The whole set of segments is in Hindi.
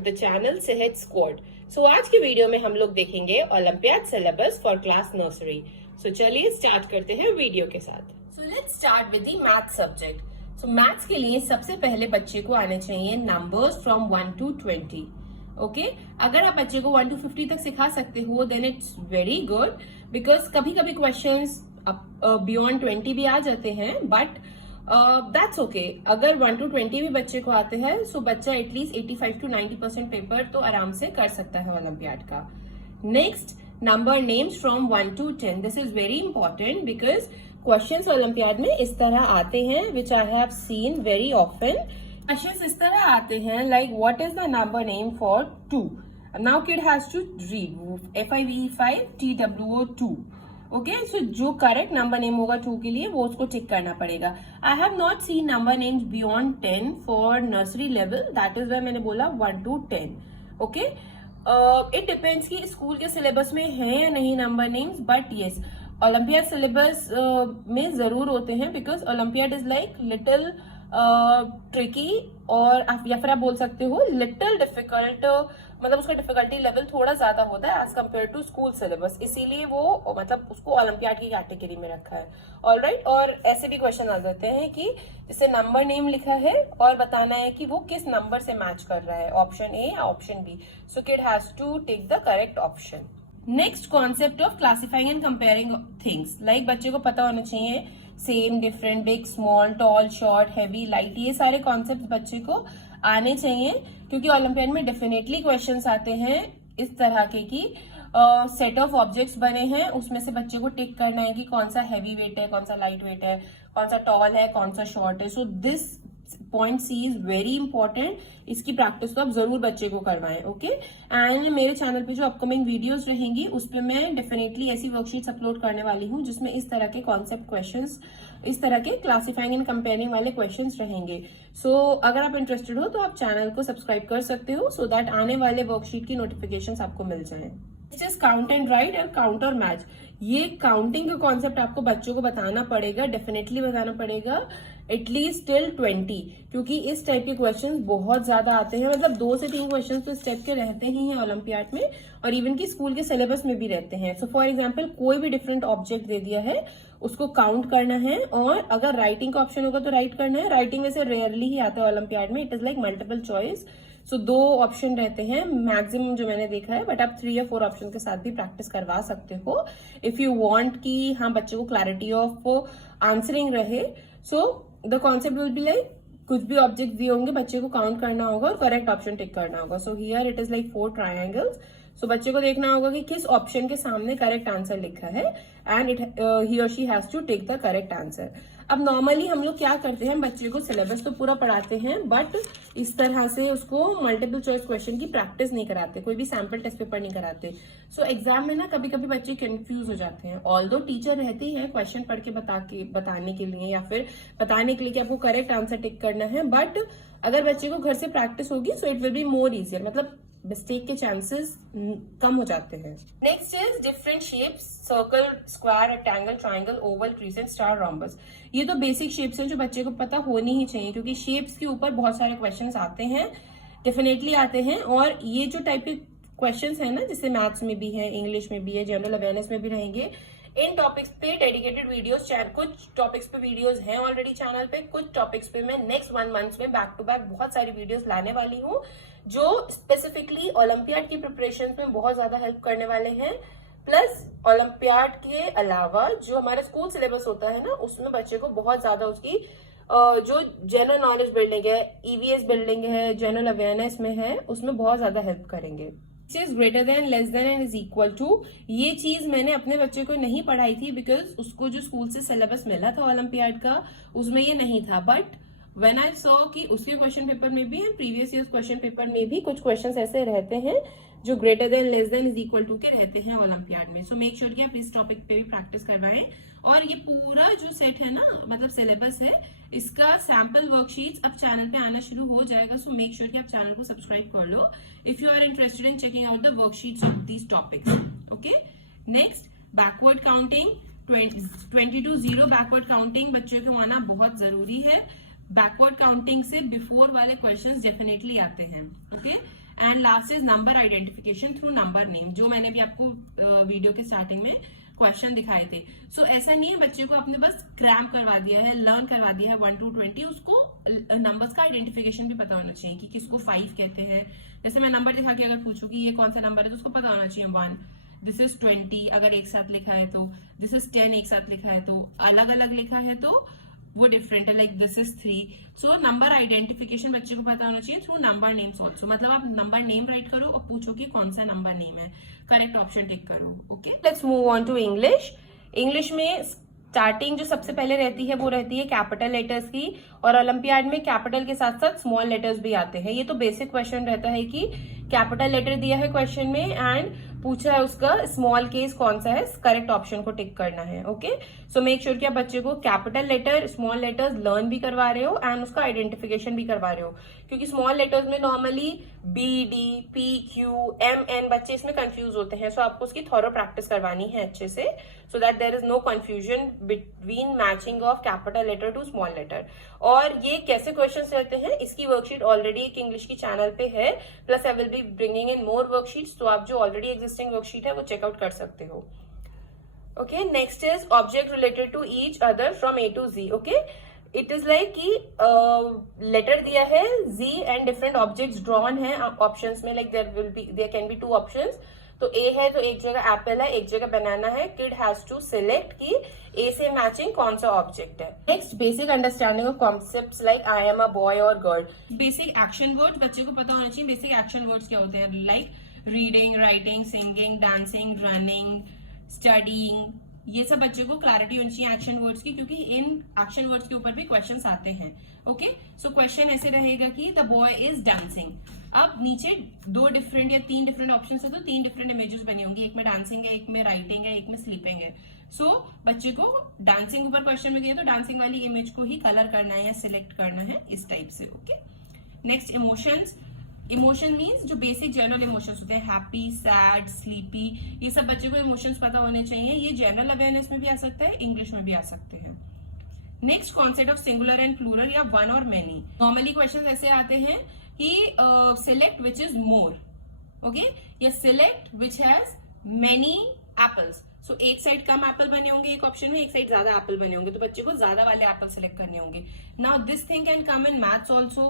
To the channel Sehat squad. So आज के वीडियो में हम लोग देखेंगे olympiad syllabus for class nursery. So चलिए स्टार्ट करते हैं वीडियो के साथ। So let's start with the math subject. So maths के लिए सबसे पहले बच्चे को आने चाहिए नंबर्स फ्रॉम 1 to 20। ओके, अगर आप बच्चे को 1 to 50 तक सिखा सकते हो then it's very good, because कभी कभी क्वेश्चंस बियॉन्ड 20 भी आ जाते हैं, बट दैट्स ओके। अगर 1 to 20 भी बच्चे को आते हैं सो बच्चा एटलीस्ट 85 to 90% पेपर तो आराम से कर सकता है ओलंपियाड का। Next, number names from 1 to 10। This is very important because questions olympiad में इस तरह आते हैं, which I have seen very often. Questions इस तरह आते हैं like what is the number name for 2। Now kid has to read FIVE5 TWO 2। Okay, so जो करेक्ट नंबर नेम होगा 2 के लिए वो उसको टिक करना पड़ेगा। I have not seen number names beyond 10 for nursery level, that is why मैंने बोला 1 to 10। ओके, इट डिपेंड्स कि स्कूल के सिलेबस में है या नहीं number names, but yes olympiad syllabus में जरूर होते हैं, because olympiad is like little tricky, और या फिर आप बोल सकते हो लिटिल डिफिकल्ट, मतलब उसका डिफिकल्टी लेवल थोड़ा ज्यादा होता है as compare to school syllabus, इसीलिए वो मतलब उसको ओलंपियाड की कैटेगरी में रखा है। ऑलराइट, और ऐसे भी क्वेश्चन आ जाते हैं कि जिससे नंबर नेम लिखा है और बताना है कि वो किस नंबर से मैच कर रहा है, ऑप्शन ए या option B. So kid has to take the correct option. Next, concept of classifying and comparing things. Like बच्चे को पता होना चाहिए same, different, big, small, tall, short, heavy, light, ये सारे कॉन्सेप्ट बच्चे को आने चाहिए, क्योंकि ओलंपियाड में डेफिनेटली क्वेश्चंस आते हैं इस तरह के कि सेट ऑफ ऑब्जेक्ट्स बने हैं, उसमें से बच्चे को टिक करना है कि कौन सा हैवी वेट है, कौन सा लाइट वेट है, कौन सा टॉल है, कौन सा शॉर्ट है। So this point C is very important. इसकी प्रैक्टिस तो आप जरूर बच्चे को करवाएं। ओके, एंड मेरे चैनल पे जो अपकमिंग वीडियोस रहेंगी उस पर मैं डेफिनेटली ऐसी वर्कशीट्स अपलोड करने वाली हूँ जिसमें इस तरह के कॉन्सेप्ट क्वेश्चंस, इस तरह के क्लासिफाइंग एंड कंपेयरिंग वाले क्वेश्चंस रहेंगे। सो अगर आप इंटरेस्टेड हो तो आप चैनल को सब्सक्राइब कर सकते हो, सो दैट आने वाले वर्कशीट की नोटिफिकेशन आपको मिल जाए। काउंट एंड राइट और काउंट और मैच। ये काउंटिंग का कॉन्सेप्ट आपको बच्चों को बताना पड़ेगा, डेफिनेटली बताना पड़ेगा एटलीस्ट टिल 20, क्योंकि इस टाइप के क्वेश्चंस बहुत ज्यादा आते हैं। मतलब 2 से 3 क्वेश्चंस तो इस टाइप के रहते ही हैं ओलंपियाड में, और इवन की स्कूल के सिलेबस में भी रहते हैं। सो फॉर एग्जाम्पल कोई भी डिफरेंट ऑब्जेक्ट दे दिया है, उसको काउंट करना है, और अगर राइटिंग का ऑप्शन होगा तो राइट करना है। राइटिंग वैसे रेयरली ही आता है ओलंपियाड में, it is like multiple choice. So 2 option रहते हैं मैक्सिमम जो मैंने देखा है, बट आप 3 या 4 ऑप्शन के साथ भी प्रैक्टिस करवा सकते हो इफ यू वांट कि हाँ बच्चे को क्लैरिटी ऑफ आंसरिंग रहे। So the concept will be like कुछ भी ऑब्जेक्ट दिए होंगे, बच्चे को काउंट करना होगा और करेक्ट ऑप्शन टिक करना होगा। So here it is like 4 triangles. So बच्चे को देखना होगा कि किस ऑप्शन के सामने करेक्ट आंसर लिखा है, एंड ही और she has to take the correct answer. अब नॉर्मली हम लोग क्या करते हैं, बच्चे को सिलेबस तो पूरा पढ़ाते हैं, बट इस तरह से उसको मल्टीपल चॉइस क्वेश्चन की प्रैक्टिस नहीं कराते, कोई भी सैंपल टेस्ट पेपर नहीं कराते। सो एग्जाम में ना कभी कभी बच्चे कंफ्यूज हो जाते हैं। ऑल्दो टीचर रहती है क्वेश्चन पढ़ के बताने के लिए या फिर बताने के लिए कि आपको करेक्ट आंसर टिक करना है, बट अगर बच्चे को घर से प्रैक्टिस होगी so it will be more easier, मतलब मिस्टेक के चांसेस कम हो जाते हैं। Next is different shapes, circle, square, rectangle, triangle, Oval, crescent, star, rhombus. ये तो बेसिक शेप्स हैं जो बच्चे को पता होनी ही चाहिए, क्योंकि शेप्स के ऊपर बहुत सारे क्वेश्चंस आते हैं, डेफिनेटली आते हैं। और ये जो टाइप के क्वेश्चंस है ना, जैसे मैथ्स में भी है, इंग्लिश में भी है, जनरल अवेयरनेस में भी रहेंगे, इन टॉपिक्स पे डेडिकेटेड वीडियोस, कुछ टॉपिक्स पे वीडियोस हैं ऑलरेडी चैनल पे, कुछ टॉपिक्स पे मैं नेक्स्ट 1 मंथ में बैक टू बैक बहुत सारी वीडियोस लाने वाली हूँ जो स्पेसिफिकली ओलंपियाड की प्रिपरेशन में बहुत ज्यादा हेल्प करने वाले हैं। प्लस ओलंपियाड के अलावा जो हमारा स्कूल सिलेबस होता है ना, उसमें बच्चे को बहुत ज्यादा उसकी जो जनरल नॉलेज बिल्डिंग है, EVS बिल्डिंग है, जनरल अवेयरनेस में है, उसमें बहुत ज्यादा हेल्प करेंगे। Is greater than, less than and is equal to, ये चीज मैंने अपने बच्चे को नहीं पढ़ाई थी, बिकॉज उसको जो स्कूल से सिलेबस मिला था ओलंपियाड का उसमें ये नहीं था। बट व्हेन आई सॉ कि उसके क्वेश्चन पेपर में भी and previous year question paper में भी कुछ क्वेश्चंस ऐसे रहते हैं जो greater than, less than, is equal to के रहते हैं ओलंपियाड में। सो मेक श्योर कि आप इस टॉपिक पे भी प्रैक्टिस करवाएं। और ये पूरा जो सेट है ना, मतलब सिलेबस है, इसका सैम्पल वर्कशीट्स अब चैनल पे आना शुरू हो जाएगा। सो मेक श्योर कि आप चैनल को सब्सक्राइब कर लो if you are interested in checking out the worksheets of these topics. Okay, next, backward counting, 20 to 0 backward counting बच्चों को आना बहुत जरूरी है। बैकवर्ड काउंटिंग से बिफोर वाले क्वेश्चंस डेफिनेटली आते हैं। Okay, and last is number identification through number name, जो मैंने भी आपको वीडियो के स्टार्टिंग में क्वेश्चन दिखाए थे। सो ऐसा नहीं है बच्चे को आपने बस क्रैम करवा दिया है, लर्न करवा दिया है 1 to 20, उसको नंबर्स का आइडेंटिफिकेशन भी पता होना चाहिए कि किसको 5 कहते हैं। जैसे मैं नंबर दिखा के अगर पूछूं कि ये कौन सा नंबर है तो उसको पता होना चाहिए 1, दिस इज 20 अगर एक साथ लिखा है तो, दिस इज 10 एक साथ लिखा है तो, अलग अलग लिखा है तो वो डिफरेंट है, like this is 3। So number identification बच्चे को पता होना चाहिए थ्रू नंबर नेम्स ऑल्सो, मतलब आप नंबर नेम राइट करो और पूछो कि कौन सा नंबर नेम है, करेक्ट ऑप्शन टिक करो। Okay, let's move on to English. English में स्टार्टिंग जो सबसे पहले रहती है वो रहती है कैपिटल लेटर्स की, और ओलंपियाड में कैपिटल के साथ साथ स्मॉल लेटर्स भी आते हैं। ये तो बेसिक क्वेश्चन रहता है कि कैपिटल लेटर दिया है क्वेश्चन में एंड पूछा है उसका स्मॉल केस कौन सा है, करेक्ट ऑप्शन को टिक करना है। ओके, सो मेक श्योर कि आप बच्चे को capital letter small letters learn भी करवा रहे हो एंड उसका आइडेंटिफिकेशन भी करवा रहे हो, क्योंकि स्मॉल लेटर्स में normally B, D, P, Q, M, N बच्चे इसमें कंफ्यूज होते हैं। सो आपको उसकी थॉरो प्रैक्टिस करवानी है अच्छे से, so that there is no confusion between matching of capital letter to small letter. और ये कैसे क्वेश्चंस रहते हैं इसकी वर्कशीट ऑलरेडी एक इंग्लिश की चैनल पे है, plus I will be bringing in more worksheets, तो आप जो ऑलरेडी एग्जिस्टिंग वर्कशीट है वो चेकआउट कर सकते हो। Okay, next is object related to each other from A to G. Okay, it is like कि लेटर दिया है G and different objects drawn है ऑप्शंस में, like there can be 2 options. तो ए है तो एक जगह एप्पल है, एक जगह बनाना है। किड हैज टू सिलेक्ट कि ए से मैचिंग कौन सा ऑब्जेक्ट है। Next, basic understanding of concepts like I am a boy और गर्ल। बेसिक एक्शन वर्ड्स बच्चे को पता होना चाहिए। बेसिक एक्शन वर्ड्स क्या होते हैं, like reading, writing, singing, dancing, running, studying, ये सब बच्चे को क्लैरिटी होनी चाहिए एक्शन वर्ड्स की, क्योंकि इन एक्शन वर्ड्स के ऊपर भी क्वेश्चंस आते हैं। ओके, सो क्वेश्चन ऐसे रहेगा कि द बॉय इज डांसिंग। अब नीचे 2 डिफरेंट या 3 डिफरेंट ऑप्शन है तो 3 डिफरेंट इमेजेस बनी होंगी, एक में डांसिंग है, एक में राइटिंग है, एक में स्लीपिंग है। सो बच्चे को डांसिंग ऊपर क्वेश्चन में दिया तो डांसिंग वाली इमेज को ही कलर करना है या सिलेक्ट करना है, इस टाइप से। Okay, next emotions. Emotion means जो बेसिक जनरल इमोशंस होते हैं, हैप्पी, सैड, स्लीपी, ये सब बच्चे को इमोशंस पता होने चाहिए। ये जनरल अवेयरनेस में भी आ सकता है, इंग्लिश में भी आ सकते हैं। Next, concept of singular and plural या वन और मेनी। नॉर्मली क्वेश्चन ऐसे आते हैं कि select which is more, okay, या select which has many apples. So एक साइड कम एप्पल बने होंगे एक ऑप्शन में, एक साइड ज्यादा एप्पल बने होंगे, तो बच्चे को ज्यादा वाले एप्पल सिलेक्ट करने होंगे। Now this thing can come in maths also,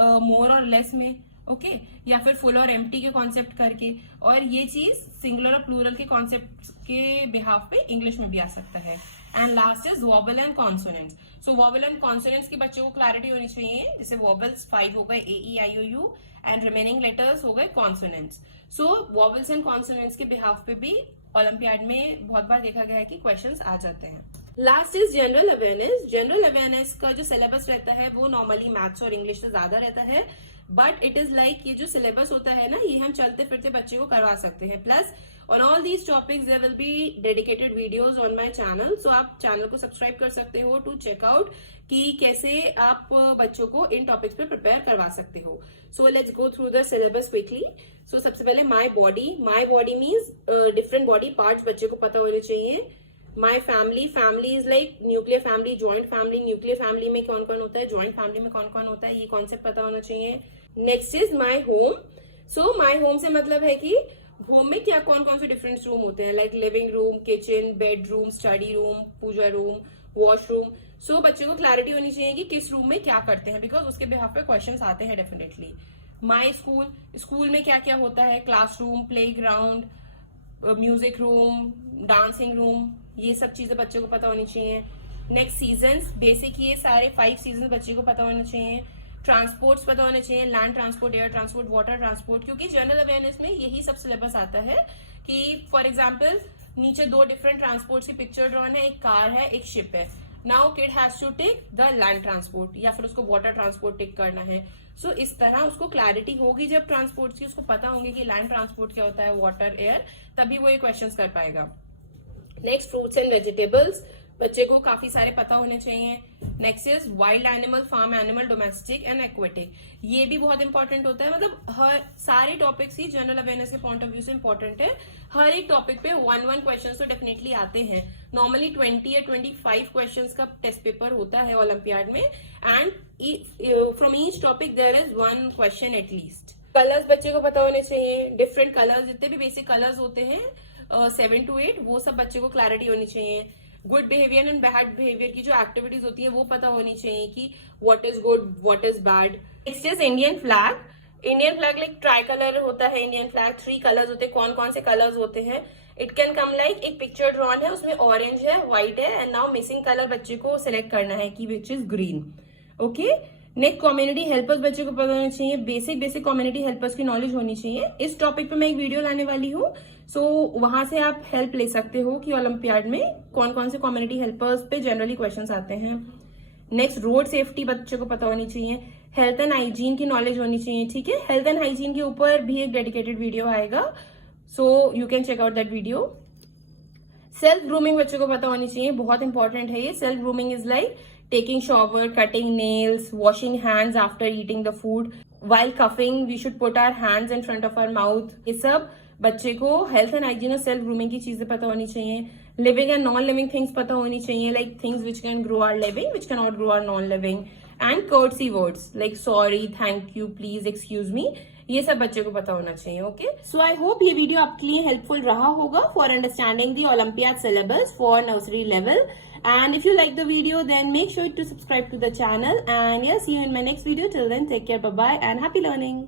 more और लेस में, ओके, या फिर फुल और एम्प्टी के कॉन्सेप्ट करके, और ये चीज सिंगुलर और प्लूरल के कॉन्सेप्ट के बिहाफ पे इंग्लिश में भी आ सकता है। And last is vowel and consonants. So vowel and consonants की बच्चों को क्लैरिटी होनी चाहिए, जैसे वॉबल्स 5 हो गए, ए, ई, आई, ओ, यू, एंड रिमेनिंग लेटर्स हो गए कॉन्सोनेंट्स। सो वॉबल्स एंड कॉन्सोनेंट्स के बिहाफ पे भी ओलंपियाड में बहुत बार देखा गया है कि क्वेश्चंस आ जाते हैं। Last is general awareness. General awareness का जो सिलेबस रहता है वो नॉर्मली मैथ्स और इंग्लिश से ज्यादा रहता है, बट इट इज लाइक ये जो सिलेबस होता है ना, ये हम चलते फिरते बच्चे को करवा सकते हैं। Plus on all these topics there will be dedicated videos on my channel, so आप चैनल को सब्सक्राइब कर सकते हो टू चेक आउट कि कैसे आप बच्चों को इन टॉपिक्स पे प्रिपेयर करवा सकते हो। So let's go through the syllabus quickly. So सबसे पहले my body means different body parts बच्चे को पता होने चाहिए। My family is like nuclear family, joint family. Nuclear family में कौन कौन होता है, ज्वाइंट फैमिली में कौन कौन होता है, ये कॉन्सेप्ट पता होना चाहिए। Next is my home. So my home से मतलब है कि होम में क्या कौन कौन से डिफरेंट रूम होते हैं, like living room, kitchen, bedroom, study room, puja room, washroom. So बच्चे को क्लैरिटी होनी चाहिए कि किस रूम में क्या करते हैं, बिकॉज उसके बिहाफ पे क्वेश्चंस आते हैं डेफिनेटली। माई स्कूल में क्या क्या होता है, classroom, play ground, music room, dancing room, ये सब चीजें बच्चे को पता होनी चाहिए। नेक्स्ट सीजन्स, बेसिक ये सारे 5 सीजन बच्चे को पता होने चाहिए। ट्रांसपोर्ट्स पता होने चाहिए, land transport, air transport, water transport, क्योंकि जनरल अवेयरनेस में यही सब सिलेबस आता है कि फॉर एग्जाम्पल नीचे 2 डिफरेंट ट्रांसपोर्ट की पिक्चर ड्रॉन है, एक कार है, एक शिप है। Now kid has to tick the land transport, या फिर उसको वाटर ट्रांसपोर्ट टिक करना है। सो इस तरह उसको क्लैरिटी होगी जब ट्रांसपोर्ट की, उसको पता होंगे कि लैंड ट्रांसपोर्ट क्या होता है, वाटर, एयर, तभी वो ये क्वेश्चन कर पाएगा। नेक्स्ट, फ्रूट्स एंड वेजिटेबल्स, बच्चे को काफी सारे पता होने चाहिए। Next is wild animal, farm animal, domestic and aquatic, ये भी बहुत इंपॉर्टेंट होता है। मतलब हर सारे टॉपिक्स ही जनरल अवेयरनेस के पॉइंट ऑफ व्यू से इंपॉर्टेंट है। हर एक टॉपिक पे 1 क्वेश्चन तो डेफिनेटली आते हैं। नॉर्मली 20 या 25 क्वेश्चन का टेस्ट पेपर होता है ओलंपियाड में, and from each topic there is 1 question at least. Colours बच्चे को पता होने चाहिए, डिफरेंट कलर्स, जितने भी बेसिक कलर्स होते हैं 7 to 8, वो सब बच्चे को क्लैरिटी होनी चाहिए। Good behaviour and bad behaviour की जो एक्टिविटीज होती है वो पता होनी चाहिए कि what is good, what is bad. Next is Indian flag. Indian flag like try colour होता है। इंडियन फ्लैग 3 कलर्स होते हैं। कौन कौन से कलर्स होते हैं? इट कैन कम लाइक एक पिक्चर ड्रॉन है, उसमें ऑरेंज है, व्हाइट है, एंड नाउ मिसिंग कलर बच्चे को सिलेक्ट करना है कि which is green. Okay, next community helpers बच्चे को पता होना चाहिए। बेसिक कम्युनिटी हेल्पर्स की नॉलेज होनी चाहिए। इस टॉपिक पे मैं एक वीडियो लाने वाली हूँ, सो वहां से आप हेल्प ले सकते हो कि ओलंपियाड में कौन कौन से कम्युनिटी हेल्पर्स पे जनरली क्वेश्चंस आते हैं। नेक्स्ट रोड सेफ्टी बच्चे को पता होनी चाहिए। हेल्थ एंड हाइजीन की नॉलेज होनी चाहिए। ठीक है, हेल्थ एंड हाइजीन के ऊपर भी एक डेडिकेटेड वीडियो आएगा, so you can check out that video. Self grooming बच्चों को पता होनी चाहिए, बहुत इंपॉर्टेंट है ये। Self grooming is like taking shower, cutting nails, washing hands after eating the food, while coughing we should put our hands in front of our mouth। ये सब बच्चे को हेल्थ एंड हाइजीन और सेल्फ ग्रूमिंग की चीजें पता होनी चाहिए। Living and non living things पता होनी चाहिए, like things which can grow are living, which can not grow are non living, and courtesy words like sorry, thank you, please, excuse me, ये सब बच्चे को पता होना चाहिए। ओके, सो आई होप ये वीडियो आपके लिए हेल्पफुल रहा होगा for understanding the olympiad syllabus for nursery level. And if you like the video, then make sure to subscribe to the channel, and yeah, see you in my next video. Till then, take care, bye bye, and happy learning.